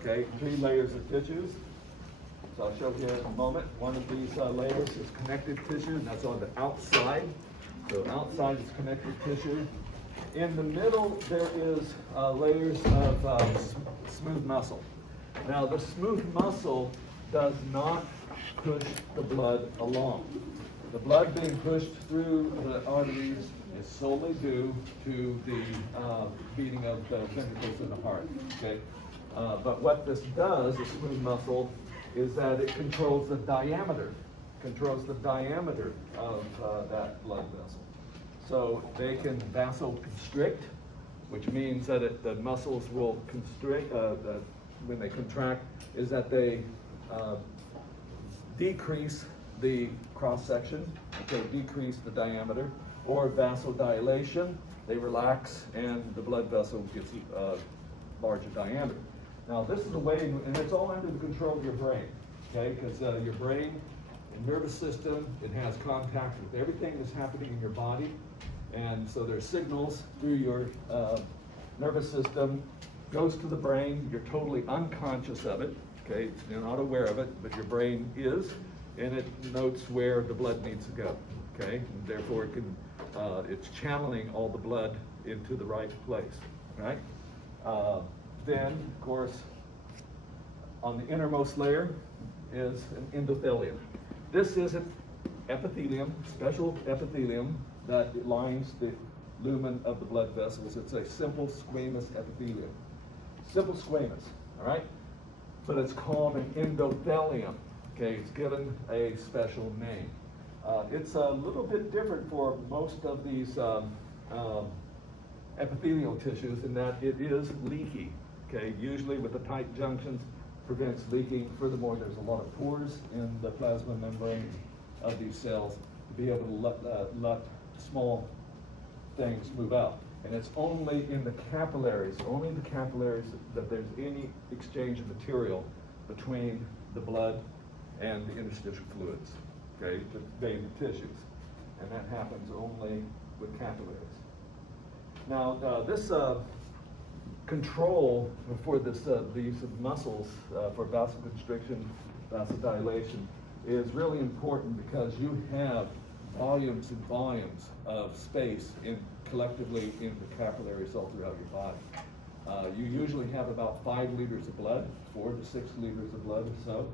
Okay, 3 layers of tissues. So I'll show you in a moment. One of these layers is connective tissue, and that's on the outside. So outside is connective tissue. In the middle, there is layers of smooth muscle. Now, the smooth muscle does not push the blood along. The blood being pushed through the arteries is solely due to the beating of the ventricles in the heart. Okay, but what this does, the smooth muscle, is that it controls the diameter of that blood vessel. So they can vasoconstrict, which means that the muscles will constrict, when they contract, is that they decrease the cross-section, okay, decrease the diameter, or vasodilation, they relax and the blood vessel gets larger diameter. Now this is the way, and it's all under the control of your brain, okay, because your brain and nervous system, it has contact with everything that's happening in your body, and so there's signals through your nervous system, goes to the brain, you're totally unconscious of it, okay, you're not aware of it, but your brain is, and it notes where the blood needs to go, okay, and therefore it can, it's channeling all the blood into the right place, right? Then, of course, on the innermost layer is an endothelium. This is an epithelium, special epithelium that lines the lumen of the blood vessels. It's a simple squamous epithelium. Simple squamous, all right? But it's called an endothelium. Okay, it's given a special name. It's a little bit different for most of these epithelial tissues in that it is leaky. Okay, usually with the tight junctions, prevents leaking. Furthermore, there's a lot of pores in the plasma membrane of these cells to be able to let small things move out. And it's only in the capillaries, that there's any exchange of material between the blood and the interstitial fluids, okay, to bathe the tissues. And that happens only with capillaries. Now, this control for these muscles for vasoconstriction, vasodilation is really important because you have volumes and volumes of space collectively in the capillaries all throughout your body. You usually have about 5 liters of blood, 4 to 6 liters of blood or so.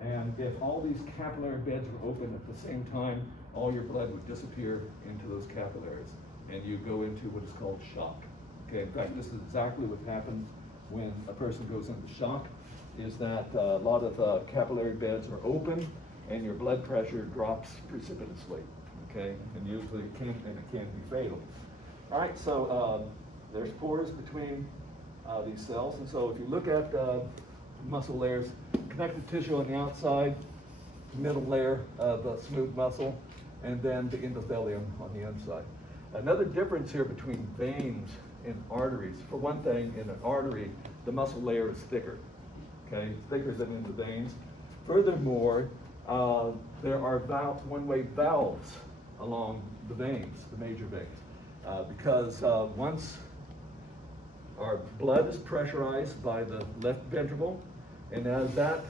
And if all these capillary beds were open at the same time, all your blood would disappear into those capillaries, and you go into what is called shock. Okay, in fact, this is exactly what happens when a person goes into shock, is that a lot of capillary beds are open, and your blood pressure drops precipitously. Okay, and usually it can be fatal. All right, so there's pores between these cells, and so if you look at muscle layers, connective tissue on the outside, middle layer of smooth muscle, and then the endothelium on the inside. Another difference here between veins and arteries, for one thing, in an artery, the muscle layer is thicker, okay, thicker than in the veins. Furthermore, there are one-way valves along the veins, the major veins, because once our blood is pressurized by the left ventricle, and as that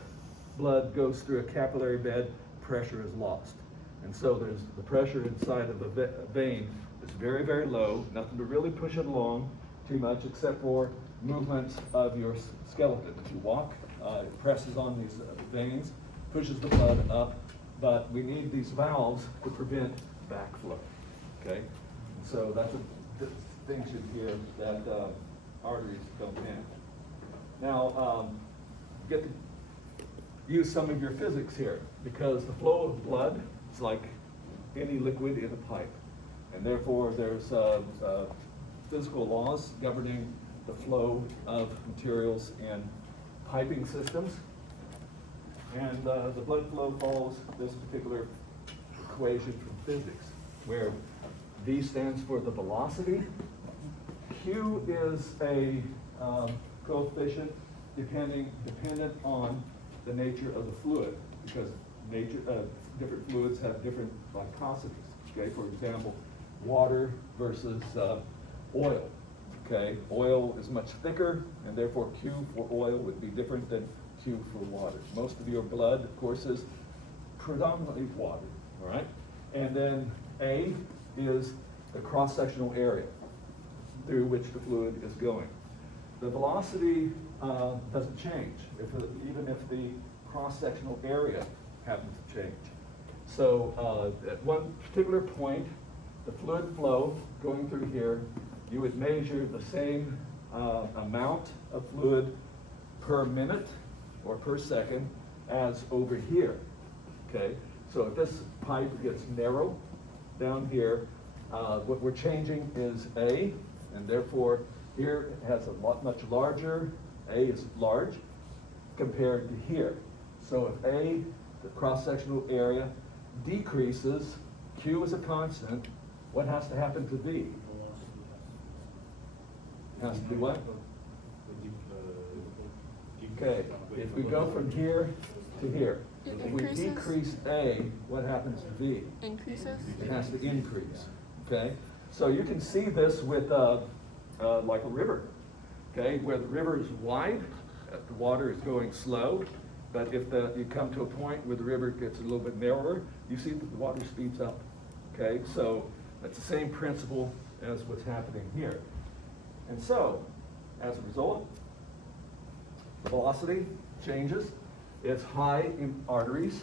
blood goes through a capillary bed, pressure is lost. And so there's the pressure inside of a vein is very, very low, nothing to really push it along too much except for movements of your skeleton. If you walk, it presses on these veins, pushes the blood up, but we need these valves to prevent backflow, okay? And so that's a distinction here that arteries don't have. Now, get to use some of your physics here, because the flow of blood is like any liquid in a pipe, and therefore there's physical laws governing the flow of materials in piping systems, and the blood flow follows this particular equation from physics, where V stands for the velocity, Q is a coefficient dependent on the nature of the fluid, because different fluids have different viscosities. Okay, for example, water versus oil. okay? Oil is much thicker, and therefore Q for oil would be different than Q for water. Most of your blood, of course, is predominantly water, all right? And then A is the cross-sectional area through which the fluid is going. The velocity doesn't change, even if the cross-sectional area happens to change. So at one particular point, the fluid flow going through here, you would measure the same amount of fluid per minute or per second as over here, okay? So if this pipe gets narrow down here, what we're changing is A, and therefore here it has a much larger, A is large, compared to here. So if A, the cross-sectional area, decreases, Q is a constant, what has to happen to B? Has to be what? Okay, if we go from here to here, if we decrease A, what happens to B? Increases? It has to increase, okay? So you can see this with like a river, okay? Where the river is wide, the water is going slow, but if you come to a point where the river gets a little bit narrower, you see that the water speeds up, okay? So that's the same principle as what's happening here. And so, as a result, the velocity changes. It's high in arteries,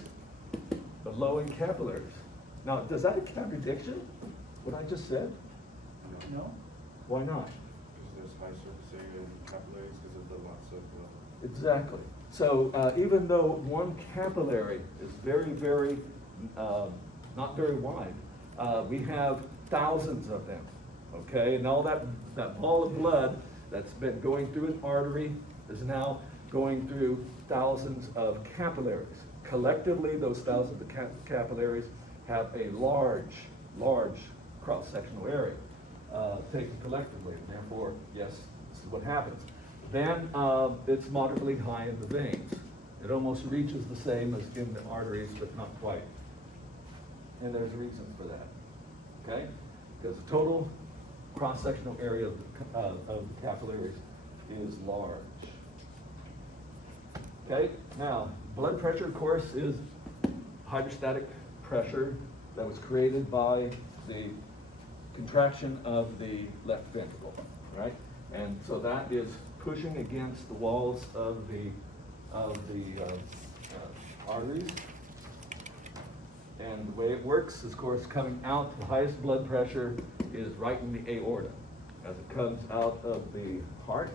but low in capillaries. Now, does that a contradiction, what I just said? No? Why not? Because there's high surface area in capillaries because of the lots of. Exactly. So even though one capillary is very, very, not very wide, we have thousands of them, okay? And all that ball of blood that's been going through an artery is now going through thousands of capillaries. Collectively, those thousands of capillaries have a large cross-sectional area taken collectively. And therefore, yes, this is what happens. Then it's moderately high in the veins. It almost reaches the same as in the arteries, but not quite. And there's reasons for that, okay? Because the total cross-sectional area of the capillaries is large. Okay, now, blood pressure, of course, is hydrostatic pressure that was created by the contraction of the left ventricle, right? And so that is pushing against the walls of the arteries. And the way it works is, of course, coming out, the highest blood pressure is right in the aorta as it comes out of the heart.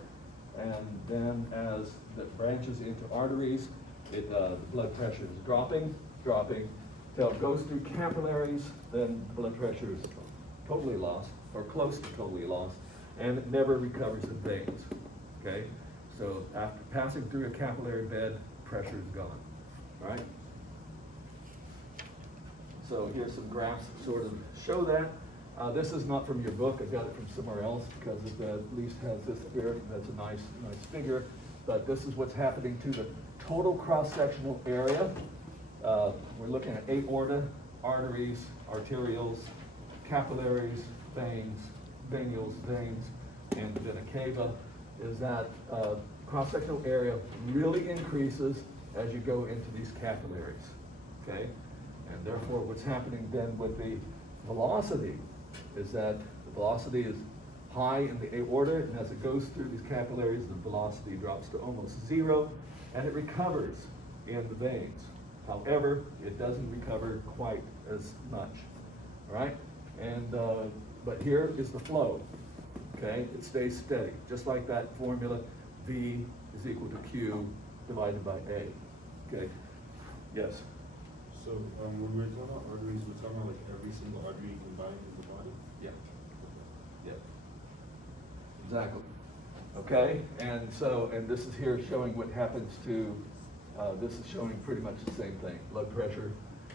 And then as it branches into arteries, the blood pressure is dropping, till it goes through capillaries, then the blood pressure is totally lost, or close to totally lost, and it never recovers in veins, okay? So after passing through a capillary bed, pressure is gone, all right? So here's some graphs that sort of show that. This is not from your book, I got it from somewhere else because it at least has this here, that's a nice figure. But this is what's happening to the total cross-sectional area. We're looking at aorta, arteries, arterioles, capillaries, veins, venules, veins, and vena cava, is that cross-sectional area really increases as you go into these capillaries, okay? And therefore, what's happening then with the velocity is that the velocity is high in the aorta, and as it goes through these capillaries, the velocity drops to almost zero, and it recovers in the veins. However, it doesn't recover quite as much, all right? And, but here is the flow, okay? It stays steady, just like that formula, V is equal to Q divided by A, okay? Yes? So when we're talking about arteries, we're talking about like every single artery combined in the body? Yeah. Yeah. Exactly. Okay, and so, and this is here showing what happens to, this is showing pretty much the same thing, blood pressure.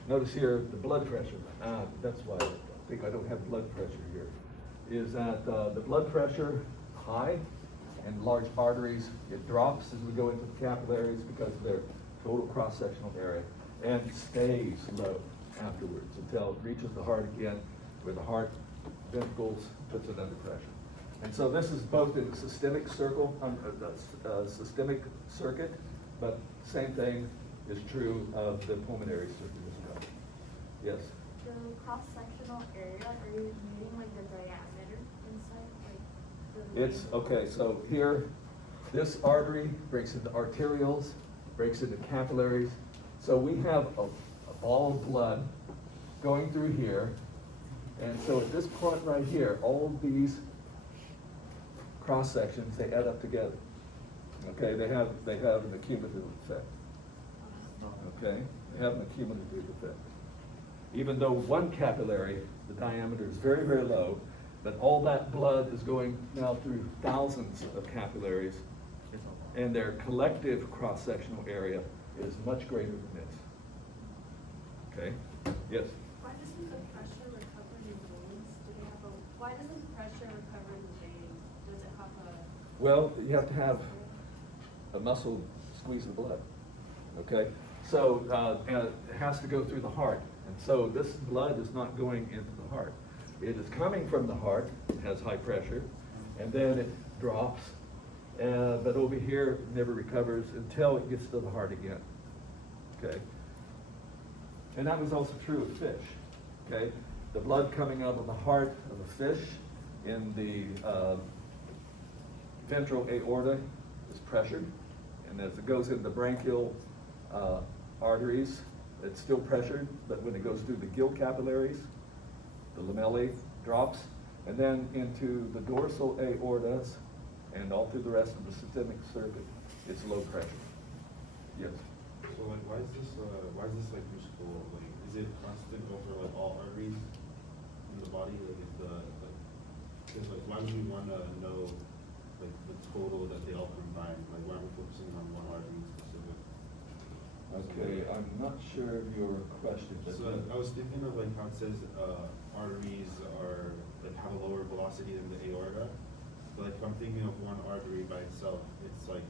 Notice here, the blood pressure, that's why I think I don't have blood pressure here, is that the blood pressure high in large arteries, it drops as we go into the capillaries because of their total cross-sectional area, and stays low afterwards until it reaches the heart again, where the heart ventricles puts it under pressure. And so this is both in systemic systemic circuit, but same thing is true of the pulmonary circuit as well. Yes? The cross-sectional area, are you meaning like the diameter inside, like the? It's, okay, so here, this artery breaks into arterioles, breaks into capillaries. So we have a ball of blood going through here. And so at this point right here, all of these cross sections, they add up together. Okay, they have an accumulative effect. Okay, they have an accumulative effect. Even though one capillary, the diameter is very, very low, but all that blood is going now through thousands of capillaries, and their collective cross-sectional area is much greater than this. Okay, yes? Why doesn't the pressure recover in veins? Do they have a, why doesn't pressure recover in the veins? Does it have a? Well, you have to have a muscle squeeze the blood, okay? So, and it has to go through the heart. And so this blood is not going into the heart. It is coming from the heart, it has high pressure, and then it drops. But over here, it never recovers until it gets to the heart again, okay? And that was also true of fish, okay? The blood coming out of the heart of a fish in the ventral aorta is pressured, and as it goes into the branchial arteries, it's still pressured, but when it goes through the gill capillaries, the lamellae drops, and then into the dorsal aortas, and all through the rest of the systemic circuit, it's low pressure. Yes? So like, why is this like useful? Like, is it constant over like all arteries in the body? Like, is cause like, why do we wanna know like the total that they all combine? Like, why are we focusing on one artery specific? Okay, I'm not sure of your question. So I was thinking of like how it says, arteries are, like, have a lower velocity than the aorta. But like, if I'm thinking of one artery by itself, it's like,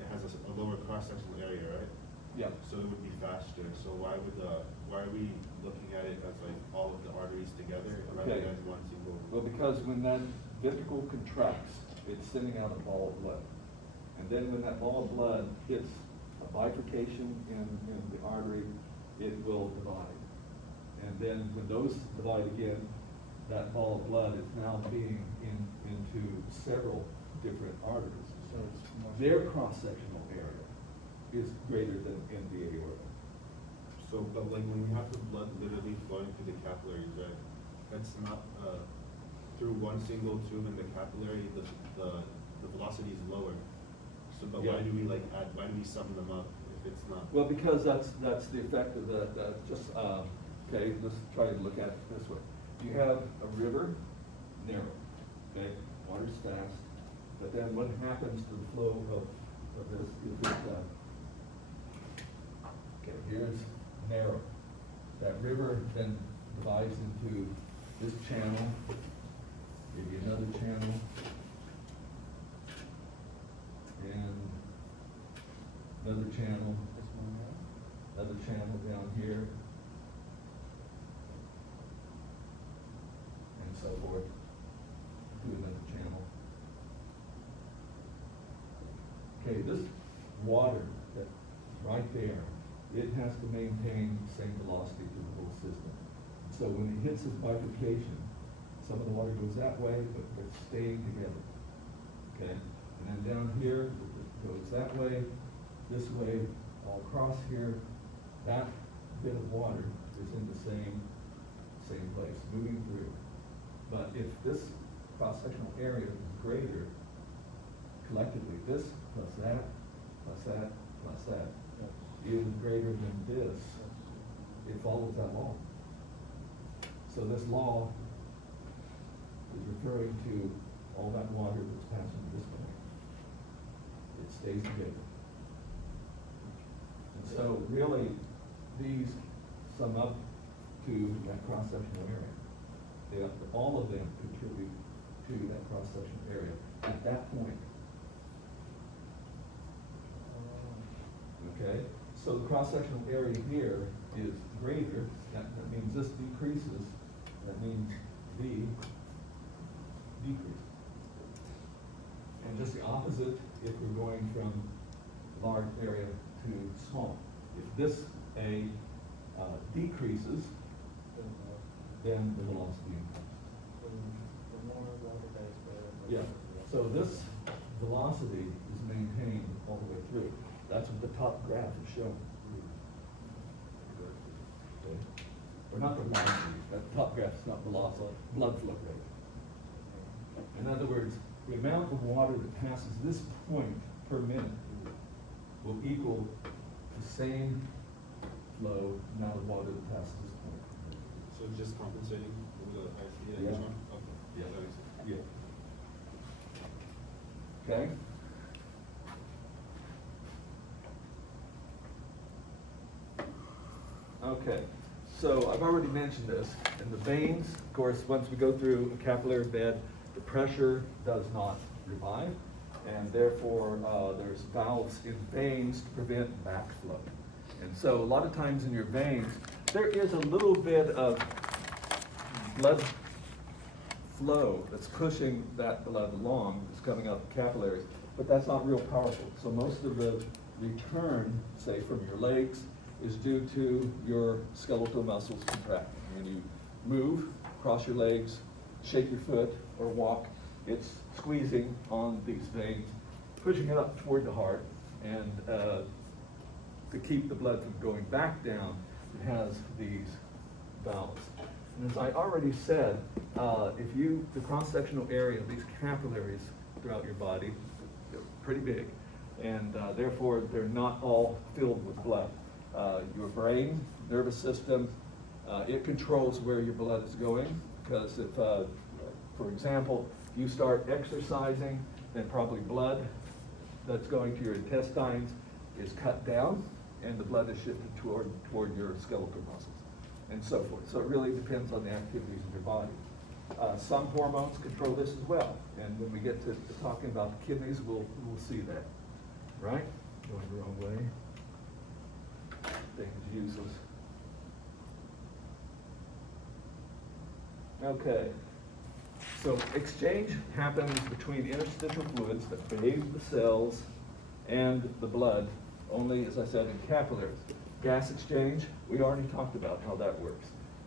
it has a lower cross-sectional area, right? Yeah. So it would be faster. So why are we looking at it as like all of the arteries together rather Okay. than one single? Well, because when that ventricle contracts, it's sending out a ball of blood. And then when that ball of blood hits a bifurcation in the artery, it will divide. And then when those divide again, that ball of blood is now being into several different arteries. So it's more. Their cross-sectional area is greater than in the aorta. So, but like when we have the blood literally flowing through the capillaries, right? That's not, through one single tube in the capillary, the velocity is lower. So, but why Yeah. do we like why do we sum them up if it's not? Well, because that's the effect of okay, let's try to look at it this way. You have a river, narrow, okay, water's fast, but then what happens to the flow of this is okay, here's narrow. That river then divides into this channel, maybe another channel, and another channel, another channel down here, and so forth, to another channel. Okay, this water that's right there, it has to maintain the same velocity through the whole system. So when it hits this bifurcation, some of the water goes that way, but it's staying together. Okay? And then down here, it goes that way, this way, all across here. That bit of water is in the same place, moving through. But if this cross-sectional area is greater, collectively, this plus that, plus that, plus that, is greater than this, it follows that law. So this law is referring to all that water that's passing this way. It stays together. And so really, these sum up to that cross-sectional area. All of them contribute to that cross-sectional area at that point. Okay? So the cross-sectional area here is greater, that means this decreases, that means V decreases. And just the opposite if we're going from large area to small. If this A decreases, then the velocity increases. Yeah, so this velocity is maintained all the way through. That's what the top graph is showing. Okay. Or not the velocity, that top graph is not velocity, blood flow rate. In other words, the amount of water that passes this point per minute will equal the same flow amount of water that passes this point. So it's just compensating for the high speed at Yeah. each one? Okay. Yeah. That makes sense. Yeah. Okay? Okay, so I've already mentioned this. In the veins, of course, once we go through a capillary bed, the pressure does not revive, and therefore there's valves in veins to prevent backflow. And so a lot of times in your veins, there is a little bit of blood flow that's pushing that blood along, that's coming out the capillaries, but that's not real powerful. So most of the return, say from your legs, is due to your skeletal muscles contracting. When you move, cross your legs, shake your foot, or walk, it's squeezing on these veins, pushing it up toward the heart, and to keep the blood from going back down, it has these valves. And as I already said, the cross-sectional area of these capillaries throughout your body, they're pretty big, and therefore they're not all filled with blood. Your brain, nervous system, it controls where your blood is going, because if, for example, you start exercising, then probably blood that's going to your intestines is cut down, and the blood is shifted toward your skeletal muscles, and so forth. So it really depends on the activities of your body. Some hormones control this as well, and when we get to talking about the kidneys, we'll see that, right? Going the wrong way. Things useless. Okay, so exchange happens between interstitial fluids that bathe the cells and the blood, only, as I said, in capillaries. Gas exchange, we already talked about how that works.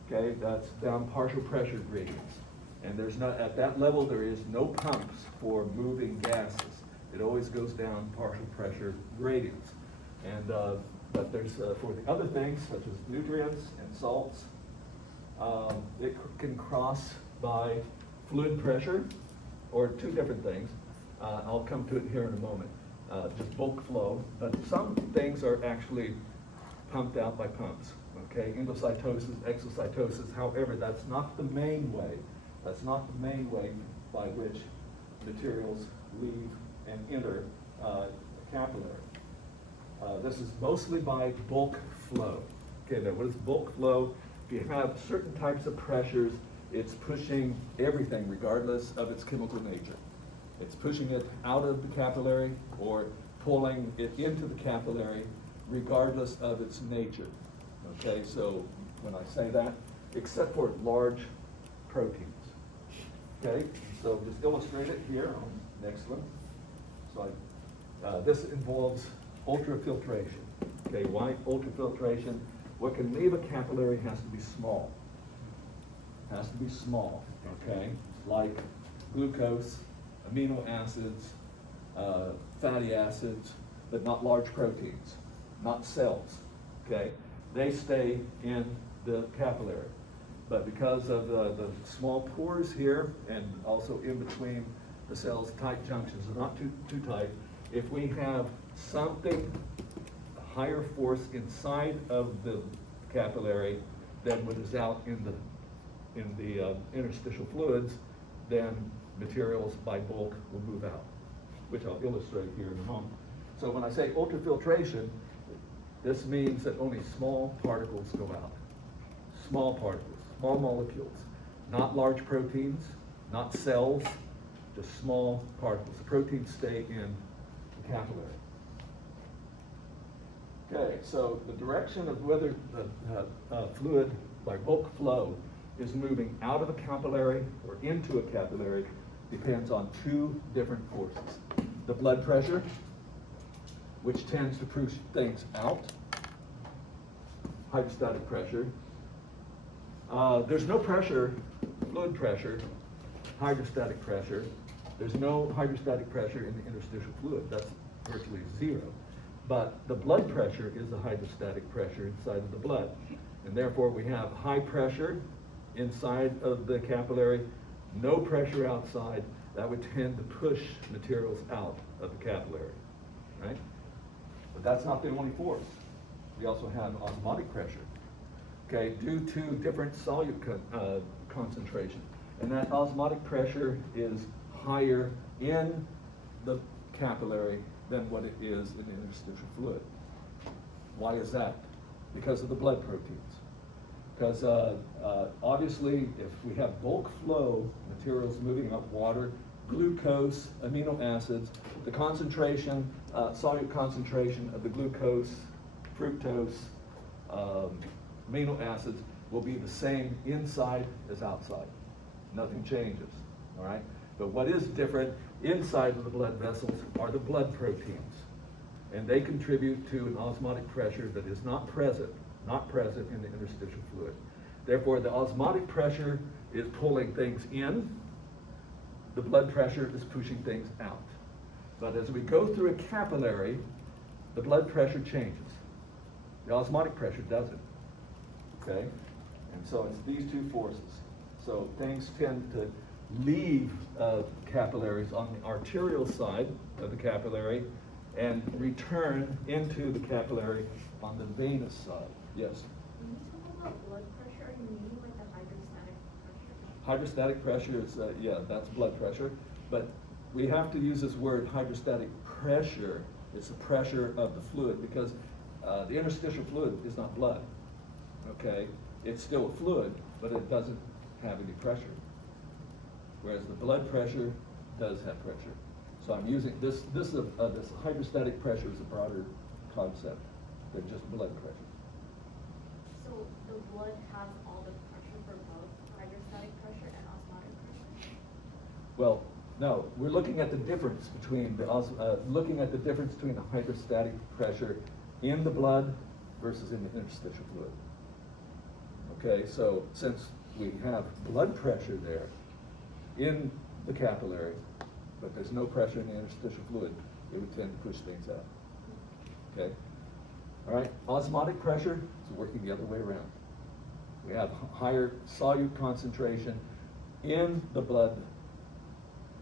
Okay, that's down partial pressure gradients. And there's not, at that level, there is no pumps for moving gases. It always goes down partial pressure gradients. And, but there's, for the other things, such as nutrients and salts, it can cross by fluid pressure, or two different things. I'll come to it here in a moment. Just bulk flow, but some things are actually pumped out by pumps, okay? Endocytosis, exocytosis, however, that's not the main way. That's not the main way by which materials leave and enter a capillary. This is mostly by bulk flow. Okay, now what is bulk flow? If you have certain types of pressures, it's pushing everything regardless of its chemical nature. It's pushing it out of the capillary or pulling it into the capillary regardless of its nature. Okay, so when I say that, except for large proteins. Okay, so just illustrate it here on the next one. So this involves ultrafiltration. Okay, why ultrafiltration? What can leave a capillary has to be small. Has to be small, okay? Like glucose, amino acids, fatty acids, but not large proteins, not cells, okay? They stay in the capillary. But because of the small pores here and also in between the cells, tight junctions, they're not too tight. If we have something higher force inside of the capillary than what is out in the interstitial fluids, then materials by bulk will move out, which I'll illustrate here in a moment. So when I say ultrafiltration, this means that only small particles go out. Small particles, small molecules, not large proteins, not cells, just small particles. The proteins stay in the capillary. Okay, so the direction of whether the fluid by bulk flow is moving out of a capillary or into a capillary depends on two different forces. The blood pressure, which tends to push things out, hydrostatic pressure. There's no pressure, fluid pressure, hydrostatic pressure. There's no hydrostatic pressure in the interstitial fluid. That's virtually zero. But the blood pressure is the hydrostatic pressure inside of the blood. And therefore we have high pressure inside of the capillary, no pressure outside. That would tend to push materials out of the capillary, right? But that's not the only force. We also have osmotic pressure, okay, due to different solute concentration. And that osmotic pressure is higher in the capillary than what it is in the interstitial fluid. Why is that? Because of the blood proteins. Because obviously, if we have bulk flow, materials moving up water, glucose, amino acids, the concentration, solute concentration of the glucose, fructose, amino acids will be the same inside as outside. Nothing changes, all right? But what is different inside of the blood vessels are the blood proteins. And they contribute to an osmotic pressure that is not present in the interstitial fluid. Therefore, the osmotic pressure is pulling things in, the blood pressure is pushing things out. But as we go through a capillary, the blood pressure changes. The osmotic pressure doesn't, okay? And so it's these two forces. So things tend to leave capillaries on the arterial side of the capillary and return into the capillary on the venous side. Yes? When you talk about blood pressure, you mean like the hydrostatic pressure? Hydrostatic pressure is, yeah, that's blood pressure. But we have to use this word hydrostatic pressure. It's the pressure of the fluid because the interstitial fluid is not blood, okay? It's still a fluid, but it doesn't have any pressure. Whereas the blood pressure does have pressure. So I'm using this hydrostatic pressure is a broader concept than just blood pressure. So the blood has all the pressure for both hydrostatic pressure and osmotic pressure? Well, no, we're looking at the difference between the hydrostatic pressure in the blood versus in the interstitial fluid. Okay, so since we have blood pressure there in the capillary, but there's no pressure in the interstitial fluid, it would tend to push things out. Okay? All right, osmotic pressure is working the other way around. We have higher solute concentration in the blood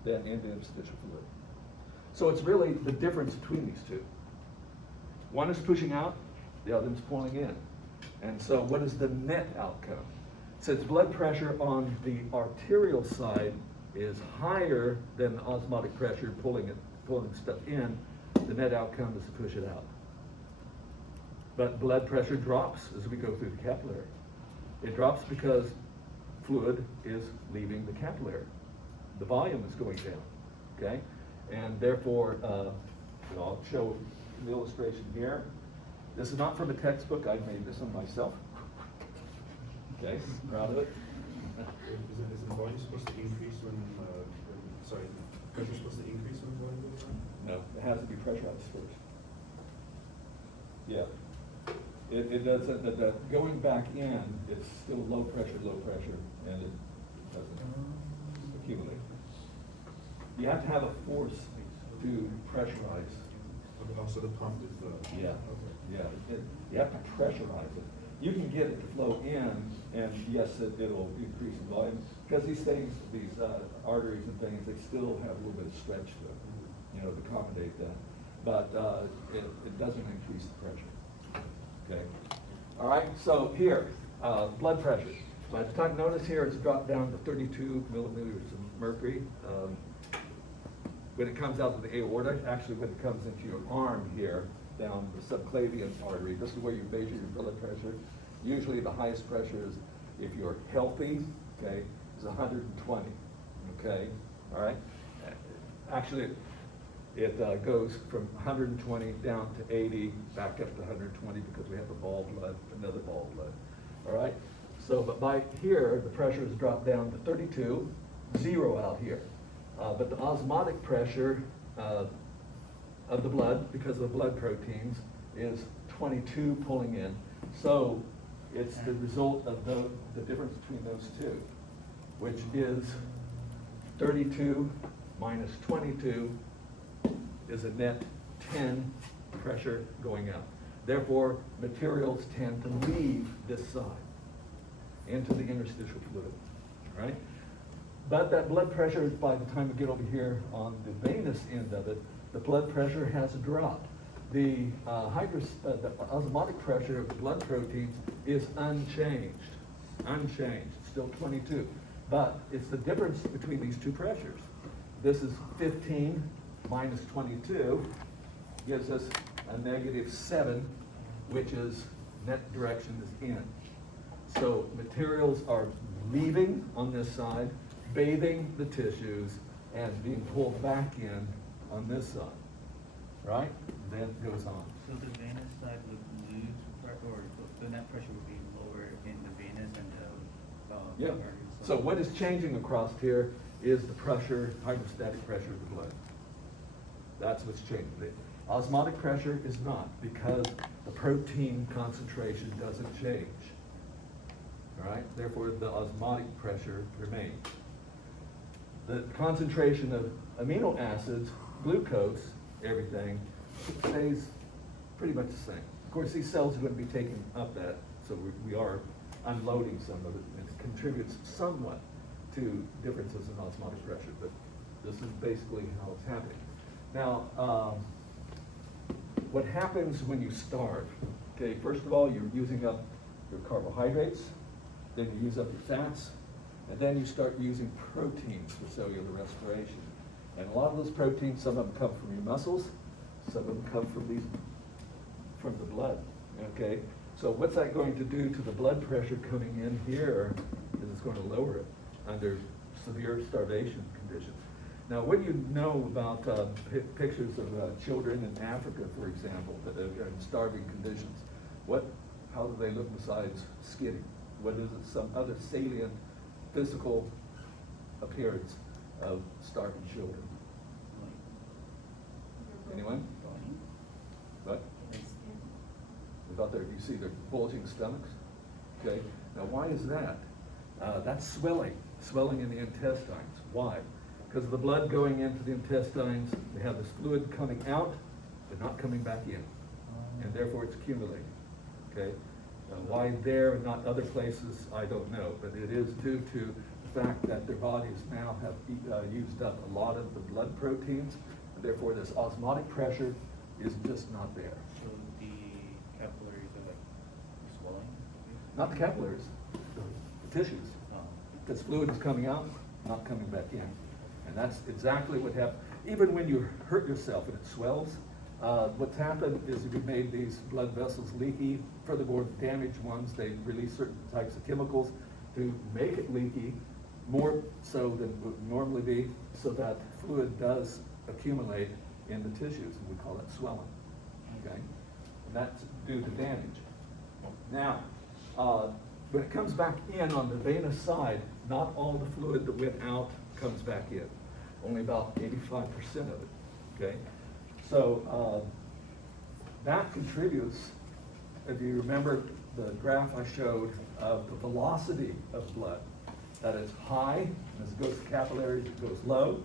than in the interstitial fluid. So it's really the difference between these two. One is pushing out, the other is pulling in. And so what is the net outcome? Since blood pressure on the arterial side is higher than the osmotic pressure pulling stuff in, the net outcome is to push it out. But blood pressure drops as we go through the capillary. It drops because fluid is leaving the capillary. The volume is going down, okay? And therefore, I'll show the illustration here. This is not from a textbook, I made this one myself. Okay, proud of it. Is the volume supposed to increase when pressure supposed to increase when volume goes down? No, it has to be pressurized first. Yeah. It does, going back in, it's still low pressure, and it doesn't accumulate. You have to have a force to pressurize. So the pump is the... Yeah, Okay. yeah, you have to pressurize it. You can get it to flow in, and yes, it'll increase the volume, because these things, these arteries and things, they still have a little bit of stretch to them, to accommodate that. But it doesn't increase the pressure, okay? All right, so here, blood pressure. By the time, notice here, it's dropped down to 32 millimeters of mercury. When it comes out of the aorta, actually when it comes into your arm here, down the subclavian artery, this is where you measure your blood pressure. Usually the highest pressure is, if you're healthy, okay, is 120, okay, all right? Actually, it goes from 120 down to 80, back up to 120 because we have the ball blood, another ball blood, all right? So, but by here, the pressure has dropped down to 32, 0 out here. But the osmotic pressure of the blood, because of the blood proteins, is 22 pulling in. So it's the result of the difference between those two, which is 32 minus 22 is a net 10 pressure going up. Therefore, materials tend to leave this side into the interstitial fluid, right? But that blood pressure, by the time we get over here on the venous end of it, the blood pressure has dropped. The osmotic pressure of the blood proteins is unchanged, still 22. But it's the difference between these two pressures. This is 15 minus 22 gives us a negative 7, which is net direction is in. So materials are leaving on this side, bathing the tissues, and being pulled back in on this side, right? Then it goes on. So the venous side would lose, or the net pressure would be lower in the venous and the Yeah. arteries. So what is changing across here is the pressure, hydrostatic pressure of the blood. That's what's changing. The osmotic pressure is not, because the protein concentration doesn't change. All right? Therefore, the osmotic pressure remains. The concentration of amino acids, glucose, everything, stays pretty much the same. Of course, these cells are going to be taking up that, so we are unloading some of it. It contributes somewhat to differences in osmotic pressure, but this is basically how it's happening. Now, what happens when you starve? Okay, first of all, you're using up your carbohydrates, then you use up your fats, and then you start using proteins for cellular respiration. And a lot of those proteins, some of them come from your muscles, some of them come from the blood, okay? So what's that going to do to the blood pressure coming in here is it's going to lower it under severe starvation conditions. Now, what do you know about pictures of children in Africa, for example, that are in starving conditions? How do they look besides skinny? What is it, some other salient physical appearance of starving children? Anyone? What? About there, you see their bulging stomachs? Okay, now why is that? That's swelling in the intestines. Why? Because of the blood going into the intestines, they have this fluid coming out, but not coming back in. And therefore it's accumulating, okay? Why there and not other places, I don't know, but it is due to the fact that their bodies now have used up a lot of the blood proteins, and therefore this osmotic pressure is just not there. So the capillaries are like swelling? Not the capillaries, the tissues. Because fluid is coming out, not coming back in. And that's exactly what happens. Even when you hurt yourself and it swells, what's happened is you've made these blood vessels leaky. Furthermore, damaged ones, they release certain types of chemicals to make it leaky, more so than it would normally be, so that fluid does accumulate in the tissues, and we call that swelling, okay? And that's due to damage. Now, when it comes back in on the venous side, not all the fluid that went out comes back in. Only about 85% of it, okay? So that contributes, if you remember the graph I showed of the velocity of blood, that is high, as it goes to capillaries, it goes low.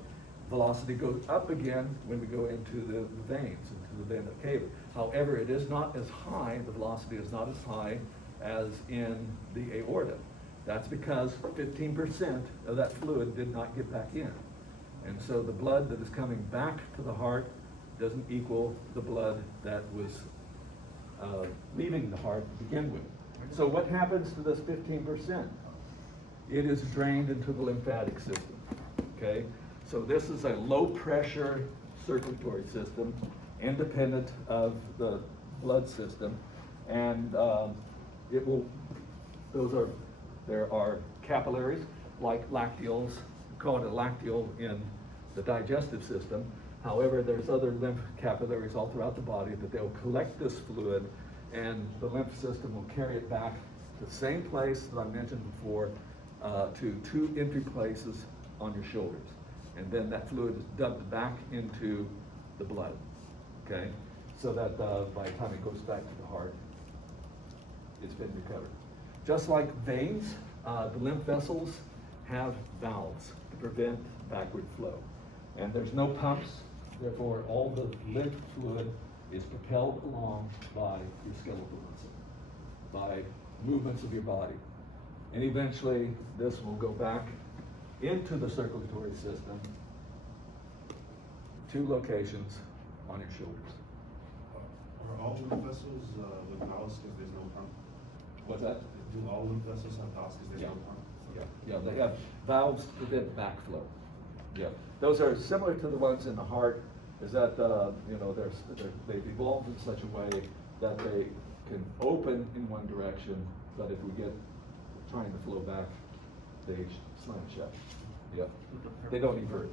Velocity goes up again when we go into the veins, into the vena cava. However, it is not as high, the velocity is not as high as in the aorta. That's because 15% of that fluid did not get back in. And so the blood that is coming back to the heart doesn't equal the blood that was leaving the heart to begin with. So what happens to this 15%? It is drained into the lymphatic system, okay? So this is a low pressure circulatory system, independent of the blood system, and there are capillaries like lacteals, called a lacteal in the digestive system. However, there's other lymph capillaries all throughout the body that they'll collect this fluid, and the lymph system will carry it back to the same place that I mentioned before, to two entry places on your shoulders. and then that fluid is dumped back into the blood, okay? So that by the time it goes back to the heart, it's been recovered. Just like veins, the lymph vessels have valves to prevent backward flow. And there's no pumps, therefore all the lymph fluid is propelled along by your skeletal muscle, by movements of your body. And eventually this will go back into the circulatory system, 2 locations on your shoulders. Are all lymph vessels with valves because there's no pump? What's that? Do all lymph vessels have valves because there's Yeah. no pump? Yeah, they have valves to prevent backflow. Yeah, those are similar to the ones in the heart, is that, they've evolved in such a way that they can open in one direction, but if we get trying to flow back, they slam shut. Yeah, they don't evert.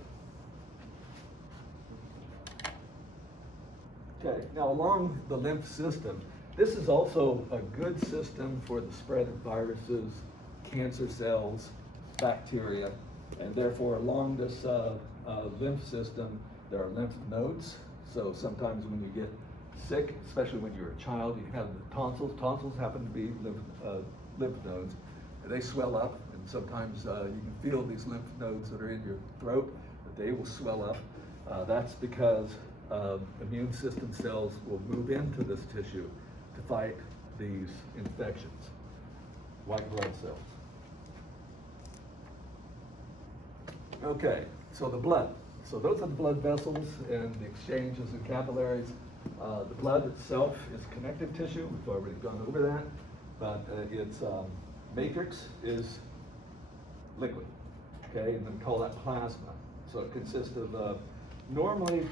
Okay, now along the lymph system, this is also a good system for the spread of viruses, cancer cells, bacteria, and therefore along this lymph system, there are lymph nodes. So sometimes when you get sick, especially when you're a child, you have the tonsils. Tonsils happen to be lymph nodes. They swell up, and sometimes you can feel these lymph nodes that are in your throat, but they will swell up. That's because immune system cells will move into this tissue to fight these infections, white blood cells. Okay, so the blood. So those are the blood vessels and the exchanges and capillaries. The blood itself is connective tissue. We've already gone over that, but its matrix is liquid. Okay, and then we call that plasma. So it consists of normally,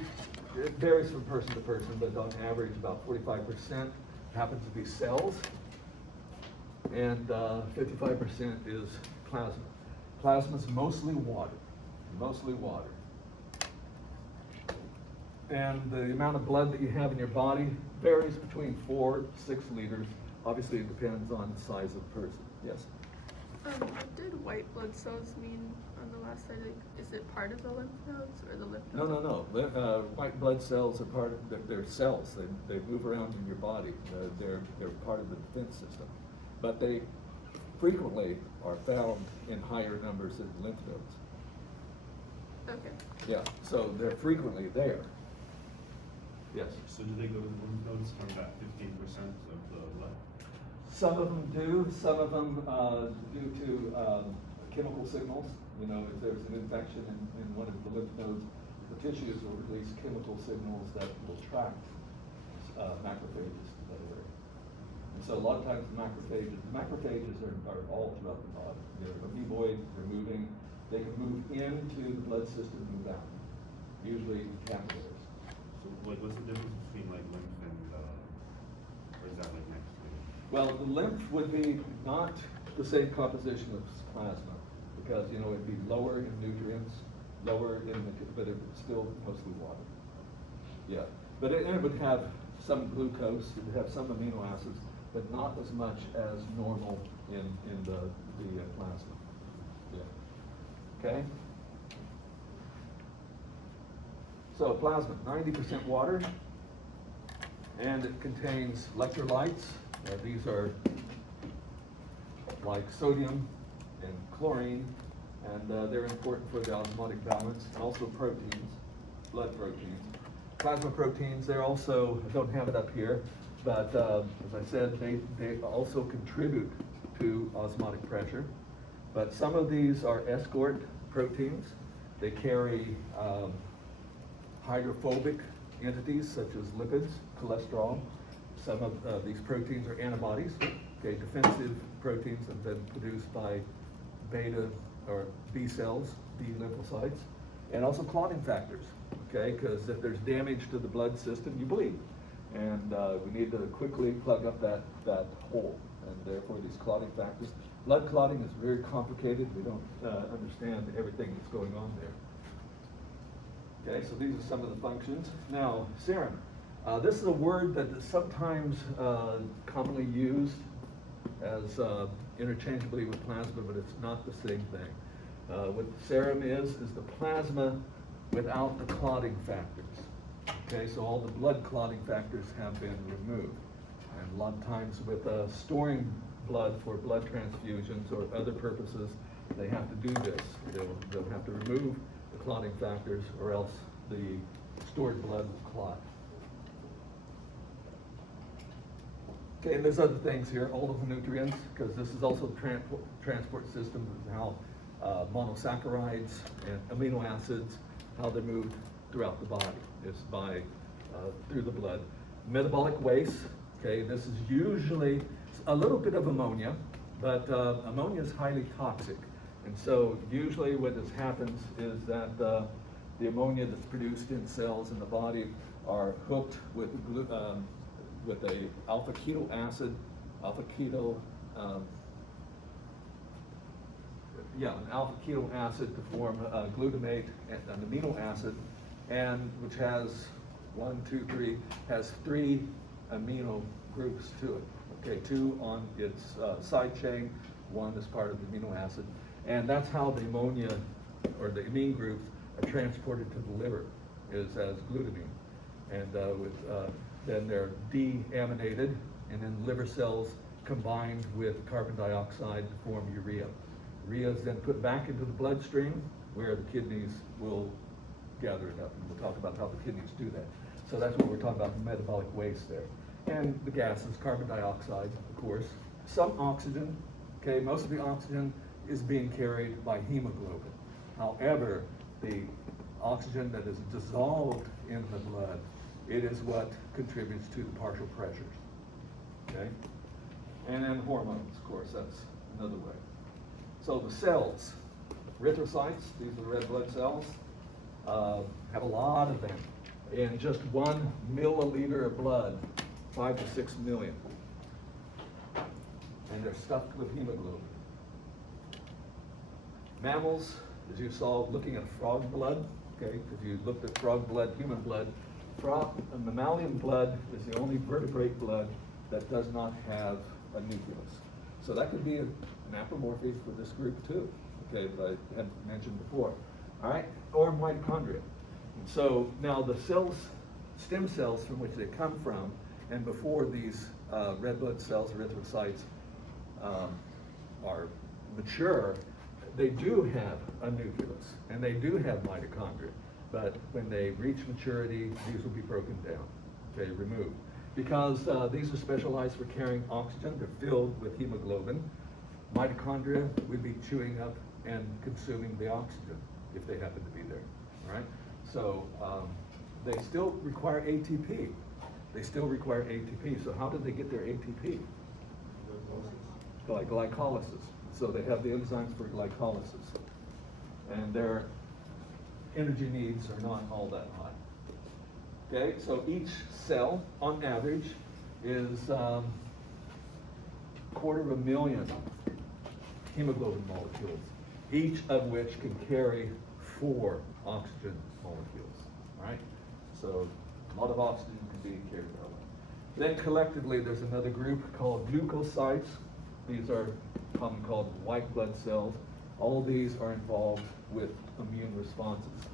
it varies from person to person, but on average about 45% happens to be cells, and 55% is plasma. Plasma is mostly water. And the amount of blood that you have in your body varies between 4 to 6 liters. Obviously, it depends on the size of the person. Yes? What did white blood cells mean on the last slide? Like, is it part of the lymph nodes or the lymph No, nodes? no. White blood cells are part of, they're cells. They move around in your body. They're part of the defense system. But they frequently are found in higher numbers in lymph nodes. Okay. Yeah, so they're frequently there. Yes. So do they go to the lymph nodes from that 15% of the blood? Some of them do. Some of them due to chemical signals. You know, if there's an infection in one of the lymph nodes, the tissues will release chemical signals that will attract macrophages to that area. And so a lot of times macrophages are all throughout the body. They're amoeboid, they're moving. They can move into the blood system and move out, usually in capillaries. So like what's the difference between like lymph and, or is that like next to it? Well, the lymph would be not the same composition as plasma, because, you know, it'd be lower in nutrients, lower in but it would still mostly water. Yeah, but it would have some glucose, it would have some amino acids, but not as much as normal in the plasma. Yeah. Okay? So plasma, 90% water, and it contains electrolytes. These are like sodium and chlorine, and they're important for the osmotic balance, and also proteins, blood proteins. Plasma proteins, they're also, I don't have it up here, but as I said, they also contribute to osmotic pressure. But some of these are escort proteins. They carry hydrophobic entities such as lipids, cholesterol. Some of these proteins are antibodies. Okay, defensive proteins have been produced by beta or B cells, B lymphocytes, and also clotting factors. Okay, because if there's damage to the blood system, you bleed, and we need to quickly plug up that hole, and therefore these clotting factors. Blood clotting is very complicated. We don't understand everything that's going on there. Okay, so these are some of the functions. Now, serum. This is a word that is sometimes commonly used as interchangeably with plasma, but it's not the same thing. What serum is the plasma without the clotting factors. Okay, so all the blood clotting factors have been removed. And a lot of times with storing blood for blood transfusions or other purposes, they have to do this. They'll have to remove the clotting factors or else the stored blood will clot. Okay, and there's other things here, all of the nutrients, because this is also the transport system, how monosaccharides and amino acids, how they're moved throughout the body, is by through the blood. Metabolic waste, okay, this is usually a little bit of ammonia, but ammonia is highly toxic. And so usually what happens is that the ammonia that's produced in cells in the body are hooked with a alpha keto acid, an alpha keto acid to form glutamate and an amino acid, and which has has 3 amino groups to it. Okay, 2 on its side chain, 1 is part of the amino acid, and that's how the ammonia or the amine groups are transported to the liver, is as glutamine, and then they're deaminated, and then liver cells combined with carbon dioxide to form urea. Urea is then put back into the bloodstream where the kidneys will gather it up, and we'll talk about how the kidneys do that. So that's what we're talking about, the metabolic waste there. And the gases, carbon dioxide, of course. Some oxygen, okay, most of the oxygen is being carried by hemoglobin. However, the oxygen that is dissolved in the blood, it is what contributes to the partial pressures, okay? And then hormones, of course, that's another way. So the cells, erythrocytes, these are the red blood cells, have a lot of them. In just 1 milliliter of blood, 5 to 6 million. And they're stuffed with hemoglobin. Mammals, as you saw looking at frog blood, okay, if you looked at frog blood, human blood, mammalian blood is the only vertebrate blood that does not have a nucleus. So that could be an apomorphy for this group too, okay, that I had mentioned before, all right, or mitochondria. And so now the cells, stem cells from which they come from, and before these red blood cells, erythrocytes, are mature, they do have a nucleus, and they do have mitochondria. But when they reach maturity, these will be broken down, okay, removed. Because these are specialized for carrying oxygen, they're filled with hemoglobin. Mitochondria would be chewing up and consuming the oxygen if they happen to be there, all right? So they still require ATP. They still require ATP. So how do they get their ATP? By glycolysis. So they have the enzymes for glycolysis. And their energy needs are not all that high. Okay, so each cell, on average, is 250,000 hemoglobin molecules, each of which can carry 4 oxygen molecules, all right? So a lot of oxygen can be carried that way. Then collectively, there's another group called leukocytes. These are commonly called white blood cells. All these are involved with immune responses.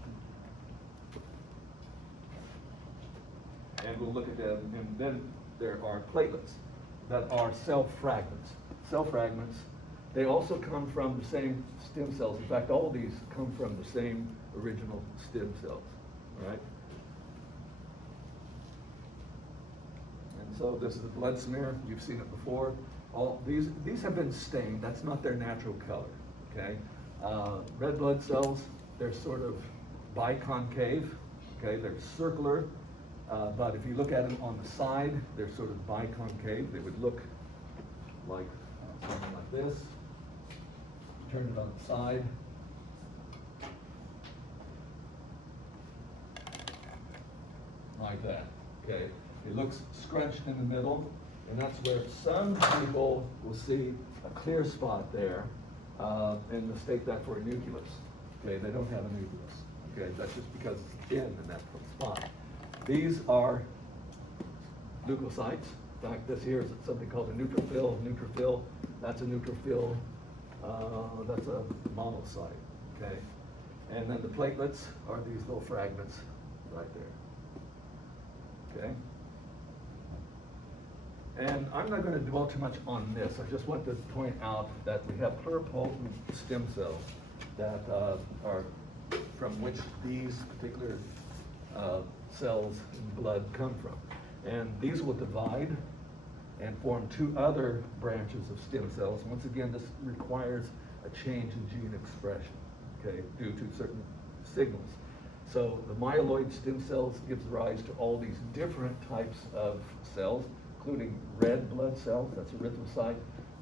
And we'll look at them, and then there are platelets that are cell fragments. Cell fragments, they also come from the same stem cells. In fact, all of these come from the same original stem cells, all right? And so this is a blood smear. You've seen it before. All these have been stained. That's not their natural color, okay? Red blood cells, they're sort of biconcave, okay? They're circular, but if you look at them on the side, they're sort of biconcave. They would look like something like this. Turn it on the side. Like that, okay? It looks scrunched in the middle, and that's where some people will see a clear spot there and mistake that for a nucleus. Okay, they don't have a nucleus. Okay, that's just because it's thin in that spot. These are leukocytes. In fact, this here is something called a neutrophil. Neutrophil, that's a neutrophil. That's a monocyte. okay? And then the platelets are these little fragments right there, okay? And I'm not gonna dwell too much on this. I just want to point out that we have pluripotent stem cells that are from which these particular cells in blood come from. And these will divide and form two other branches of stem cells. Once again, this requires a change in gene expression, okay, due to certain signals. So the myeloid stem cells gives rise to all these different types of cells, including red blood cells, that's erythrocyte.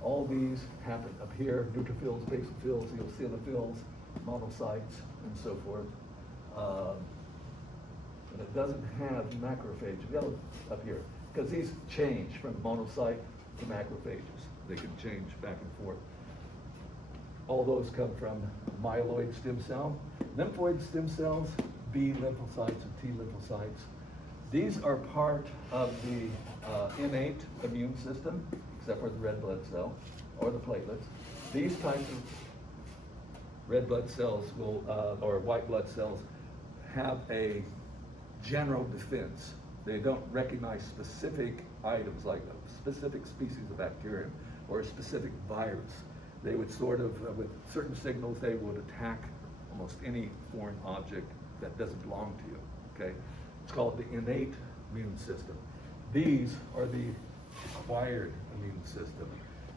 All these happen up here: neutrophils, basophils, eosinophils, monocytes, and so forth. And it doesn't have macrophage up here, because these change from monocyte to macrophages. They can change back and forth. All those come from myeloid stem cell. Lymphoid stem cells, B lymphocytes and T lymphocytes. These are part of the innate immune system, except for the red blood cell or the platelets. These types of red blood cells will, or white blood cells, have a general defense. They don't recognize specific items like a specific species of bacterium or a specific virus. They would sort of, with certain signals, they would attack almost any foreign object that doesn't belong to you, okay? It's called the innate immune system. These are the acquired immune system.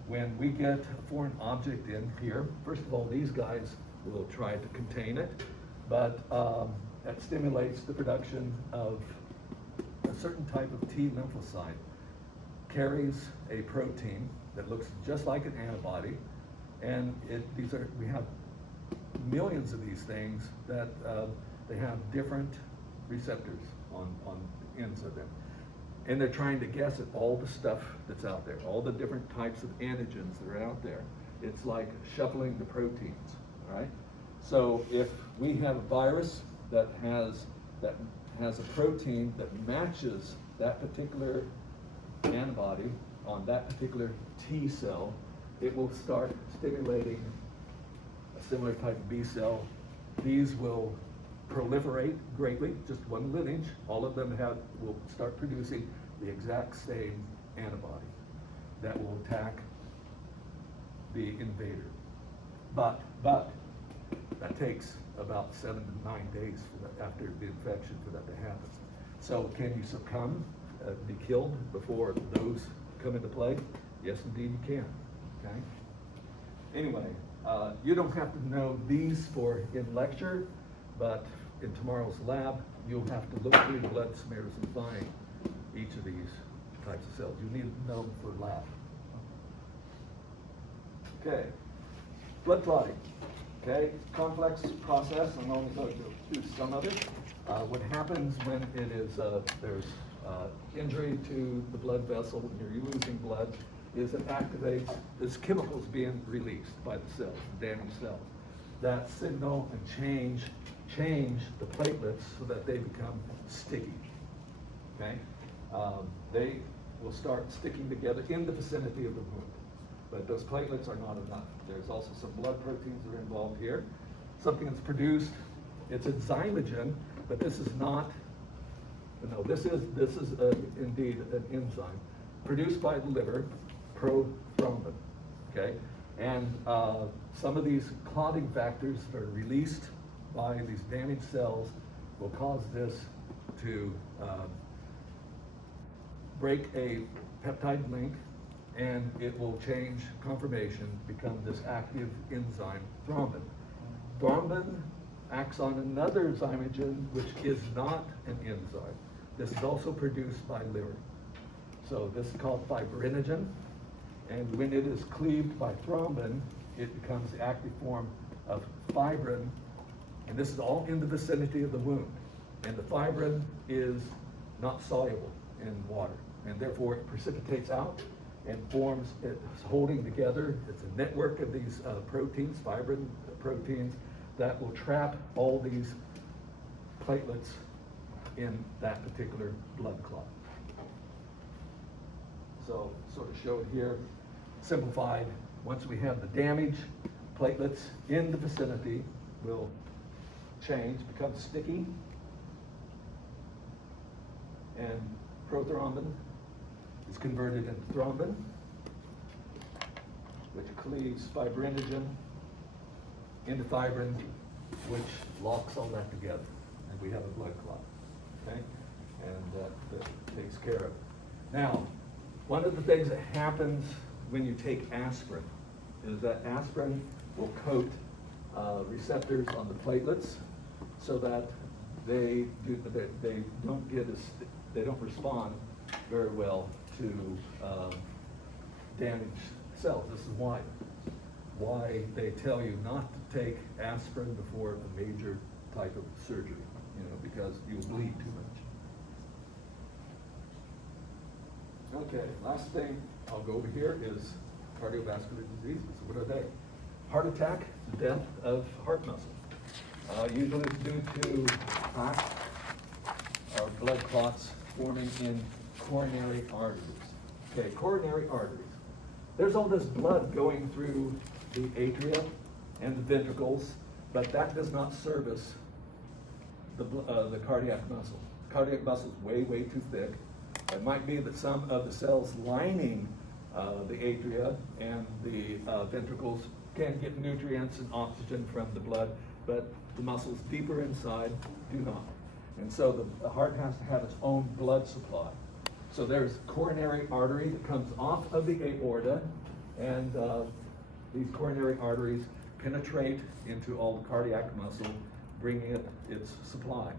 When we get a foreign object in here, first of all, these guys will try to contain it, but that stimulates the production of a certain type of T lymphocyte, carries a protein that looks just like an antibody, and we have millions of these things that they have different receptors on ends of them. And they're trying to guess at all the stuff that's out there, all the different types of antigens that are out there. It's like shuffling the proteins, all right? So if we have a virus that has a protein that matches that particular antibody on that particular T cell, it will start stimulating a similar type of B cell. These will proliferate greatly, just one lineage. All of them will start producing the exact same antibody that will attack the invader. But that takes about 7 to 9 days after the infection for that to happen. So can you succumb, be killed before those come into play? Yes, indeed you can, okay? Anyway, you don't have to know these in lecture, but in tomorrow's lab, you'll have to look through the blood smears and find each of these types of cells. You need to know them for lab. Okay, blood clotting. Okay, complex process. I'm only going to do some of it. What happens when it is there's injury to the blood vessel when you're losing blood is it activates, there's chemicals being released by the cells, the damaged cells, that signal and change the platelets so that they become sticky. Okay, they will start sticking together in the vicinity of the wound. But those platelets are not enough. There's also some blood proteins that are involved here. Something that's produced, it's a zymogen, but this is not, no, this is indeed an enzyme produced by the liver, prothrombin, okay? And some of these clotting factors that are released by these damaged cells will cause this to break a peptide link, and it will change conformation, become this active enzyme, thrombin. Thrombin acts on another zymogen, which is not an enzyme. This is also produced by liver. So this is called fibrinogen, and when it is cleaved by thrombin, it becomes the active form of fibrin, and this is all in the vicinity of the wound. And the fibrin is not soluble in water, and therefore it precipitates out and forms, it's holding together, it's a network of these proteins, fibrin proteins, that will trap all these platelets in that particular blood clot. So, sort of showed here, simplified, once we have the damage, platelets in the vicinity, will change, become sticky, and prothrombin is converted into thrombin, which cleaves fibrinogen into fibrin, which locks all that together, and we have a blood clot, okay? And that takes care of it. Now, one of the things that happens when you take aspirin is that aspirin will coat receptors on the platelets so that they don't respond very well to damaged cells. This is why they tell you not to take aspirin before a major type of surgery, because you'll bleed too much. Okay, last thing I'll go over here is cardiovascular diseases. What are they? Heart attack, death of heart muscle. Usually it's due to plaque or blood clots forming in coronary arteries. Okay, coronary arteries. There's all this blood going through the atria and the ventricles, but that does not service the cardiac muscle. Cardiac muscle is way, way too thick. It might be that some of the cells lining the atria and the ventricles can get nutrients and oxygen from the blood, but the muscles deeper inside do not. And so the heart has to have its own blood supply. So there's coronary artery that comes off of the aorta, and these coronary arteries penetrate into all the cardiac muscle, bringing it its supply.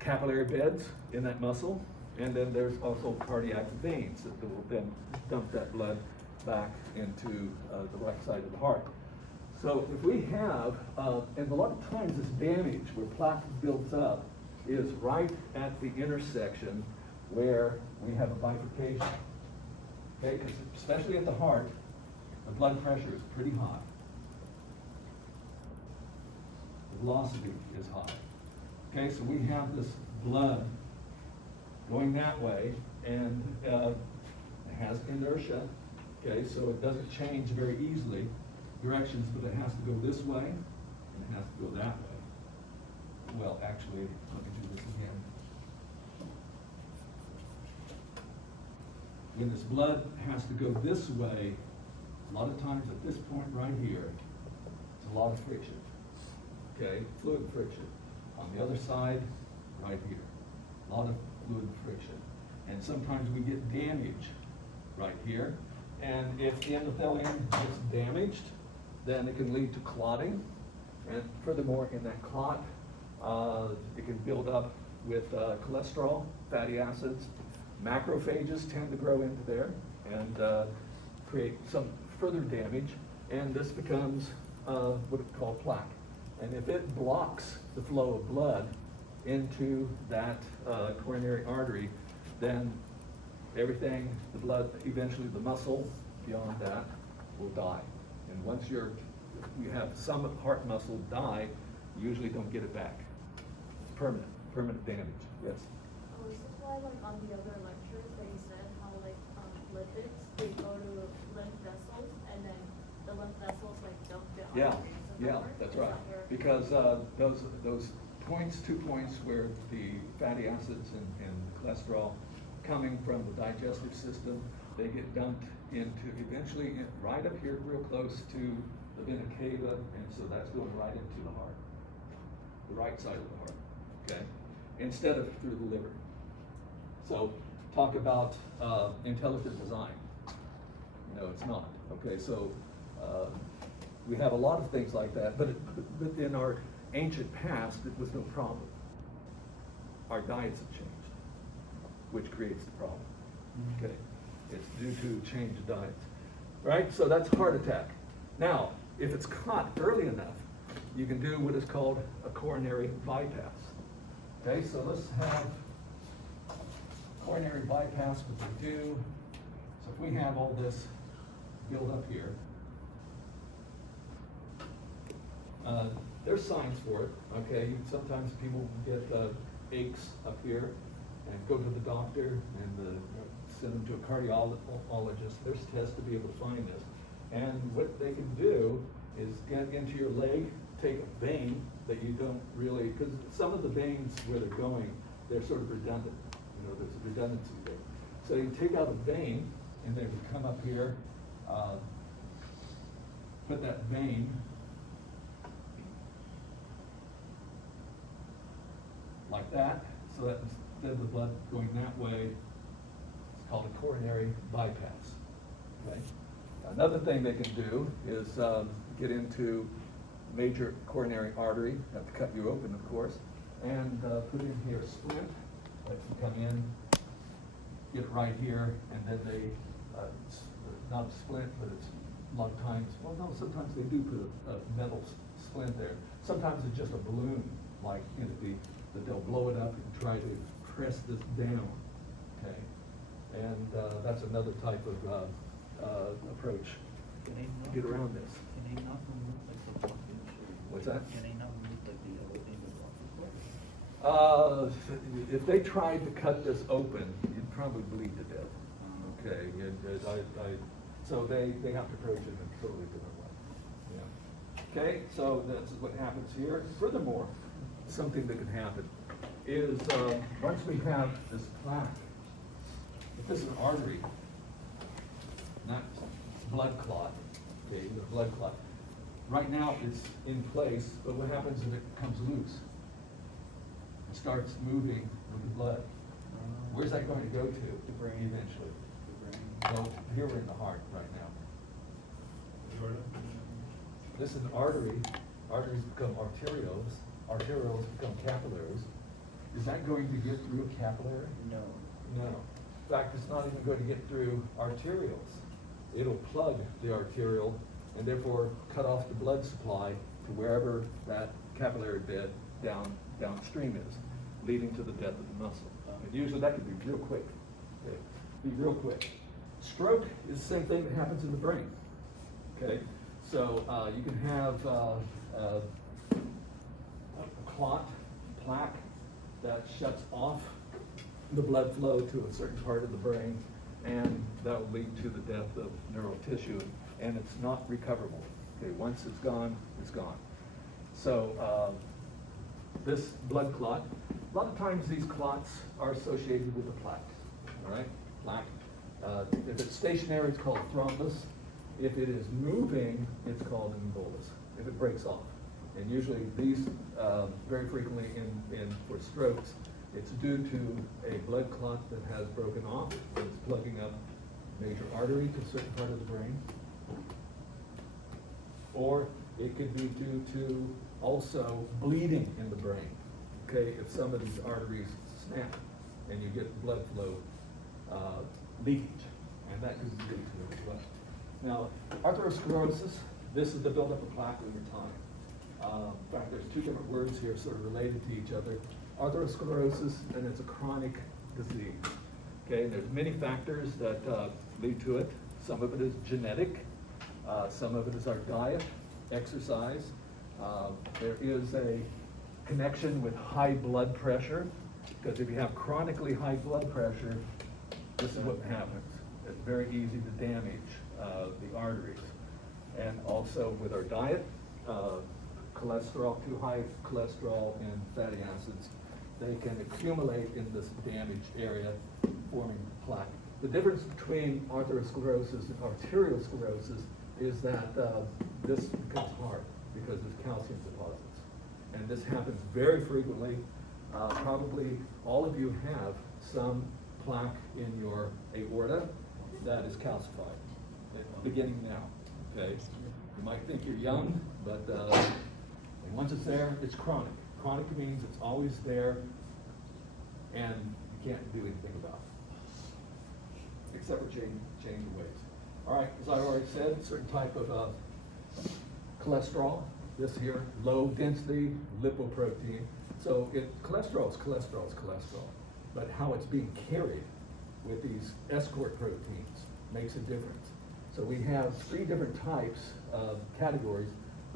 Capillary beds in that muscle, and then there's also cardiac veins that will then dump that blood back into the right side of the heart. So if we have, and a lot of times this damage where plaque builds up is right at the intersection where we have a bifurcation. Okay, because especially at the heart, the blood pressure is pretty high. The velocity is high. Okay, so we have this blood going that way, and it has inertia. Okay, so it doesn't change very easily directions, but it has to go this way, and it has to go that way. Well, actually, let me do this again. When this blood has to go this way, a lot of times at this point right here, it's a lot of friction. Okay, fluid friction. On the other side, right here, a lot of fluid friction. And sometimes we get damage right here. And if the endothelium gets damaged, then it can lead to clotting. And furthermore, in that clot, it can build up with cholesterol, fatty acids. Macrophages tend to grow into there and create some further damage. And this becomes what we call plaque. And if it blocks the flow of blood into that coronary artery, then everything, the blood, eventually the muscle beyond that will die. And once you have some heart muscle die, you usually don't get it back. It's permanent damage. Yes? Oh, is this why, like, on the other lectures that you said, how, like, lipids, they go to lymph vessels, and then the lymph vessels, like, dump the Yeah, arteries in the yeah, heart? that's Is right. that where- Because those points, 2 points where the fatty acids and cholesterol coming from the digestive system, they get dumped into eventually right up here, real close to the vena cava, and so that's going right into the heart, the right side of the heart. Okay, instead of through the liver. So talk about intelligent design. No, it's not. Okay, so we have a lot of things like that, but in our ancient past, it was no problem. Our diets have changed, which creates the problem. Okay, it's due to changed diets. Right, so that's heart attack. Now, if it's caught early enough, you can do what is called a coronary bypass. Okay, so let's have coronary bypass, what they do. So if we have all this build up here, there's signs for it, okay? Sometimes people get aches up here and go to the doctor and send them to a cardiologist. There's tests to be able to find this. And what they can do is get into your leg take a vein that you don't really, because some of the veins where they're going, they're sort of redundant. You know, there's a redundancy there. So you take out a vein, and then you come up here, put that vein like that, so that instead of the blood going that way, it's called a coronary bypass. Okay? Another thing they can do is get into major coronary artery, have to cut you open, of course, and put in here a splint that can come in, get it right here, and then they, it's not a splint, but it's a lot of times, well, no, sometimes they do put a metal splint there. Sometimes it's just a balloon-like entity that they'll blow it up and try to press this down, okay? And that's another type of approach Can they to not? get around this. Can they not remove like the blockage? What's that? Can they not remove like the other thing, the blockage? If they tried to cut this open, you'd probably bleed to death. Okay, so they have to approach it in a totally different way. Yeah. Okay, so that's what happens here. Furthermore, something that can happen is once we have this plaque, if this is an artery, not blood clot, okay, the blood clot. Right now it's in place, but what happens if it comes loose? It starts moving with the blood. Where's that going to go to? The brain. Eventually. The brain. Well, here we're in the heart right now. Jordan? This is an artery. Arteries become arterioles. Arterioles become capillaries. Is that going to get through a capillary? No. No. In fact, it's not even going to get through arterioles. It'll plug the arterial and therefore cut off the blood supply to wherever that capillary bed downstream is, leading to the death of the muscle. And usually that can be real quick. Okay? Be real quick. Stroke is the same thing that happens in the brain. Okay, so you can have a clot, plaque that shuts off the blood flow to a certain part of the brain, and that will lead to the death of neural tissue, and it's not recoverable. Okay, once it's gone, it's gone. So this blood clot, a lot of times these clots are associated with the plaque. All right, plaque. If it's stationary, it's called a thrombus. If it is moving, it's called an embolus. If it breaks off, and usually these very frequently for strokes, it's due to a blood clot that has broken off. It's plugging up major artery to a certain part of the brain. Or it could be due to also bleeding in the brain. Okay, if some of these arteries snap and you get blood flow leakage, and that could lead to it as well. Now, atherosclerosis, this is the buildup of plaque over time. In fact, there's two different words here sort of related to each other. Atherosclerosis, and it's a chronic disease. Okay, and there's many factors that lead to it. Some of it is genetic. Some of it is our diet, exercise. There is a connection with high blood pressure, because if you have chronically high blood pressure, this is what happens. It's very easy to damage the arteries. And also with our diet, cholesterol, too high cholesterol and fatty acids, they can accumulate in this damaged area, forming plaque. The difference between atherosclerosis and arteriosclerosis is that this becomes hard because there's calcium deposits. And this happens very frequently. Probably all of you have some plaque in your aorta that is calcified, beginning now, okay? You might think you're young, but once it's there, it's chronic. Chronic means it's always there, and you can't do anything about it, except for change the ways. All right, as I already said, certain type of cholesterol. This here, low density lipoprotein. So cholesterol is cholesterol is cholesterol, but how it's being carried with these escort proteins makes a difference. So we have three different types of categories: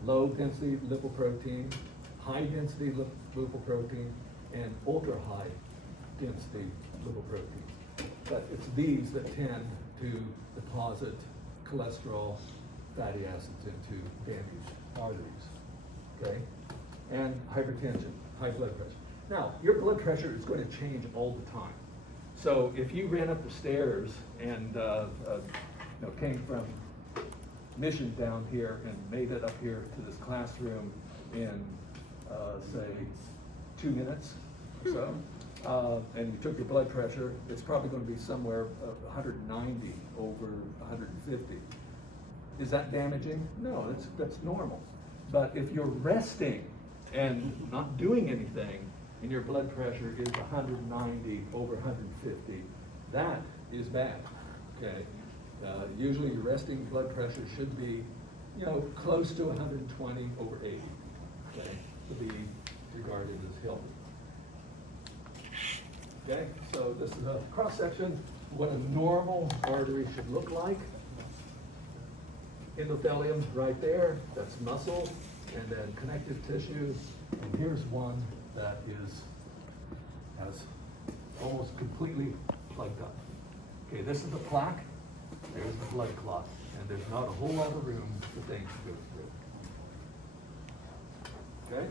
low density lipoprotein, high density lipoprotein, and ultra high density lipoproteins. But it's these that tend to deposit cholesterol, fatty acids into damaged arteries. okay? And hypertension, high blood pressure. Now, your blood pressure is going to change all the time. So if you ran up the stairs and came from Mission down here and made it up here to this classroom in, say, 2 minutes or so, and you took your blood pressure, it's probably going to be somewhere 190 over 150. Is that damaging? No, that's normal. But if you're resting and not doing anything, and your blood pressure is 190 over 150, that is bad, okay? Usually your resting blood pressure should be, close to 120 over 80, okay, to be regarded as healthy. Okay, so this is a cross-section, what a normal artery should look like. Endothelium right there, that's muscle, and then connective tissue. And here's one that has almost completely plugged up. Okay, this is the plaque, there's the blood clot, and there's not a whole lot of room for things to go through. Okay?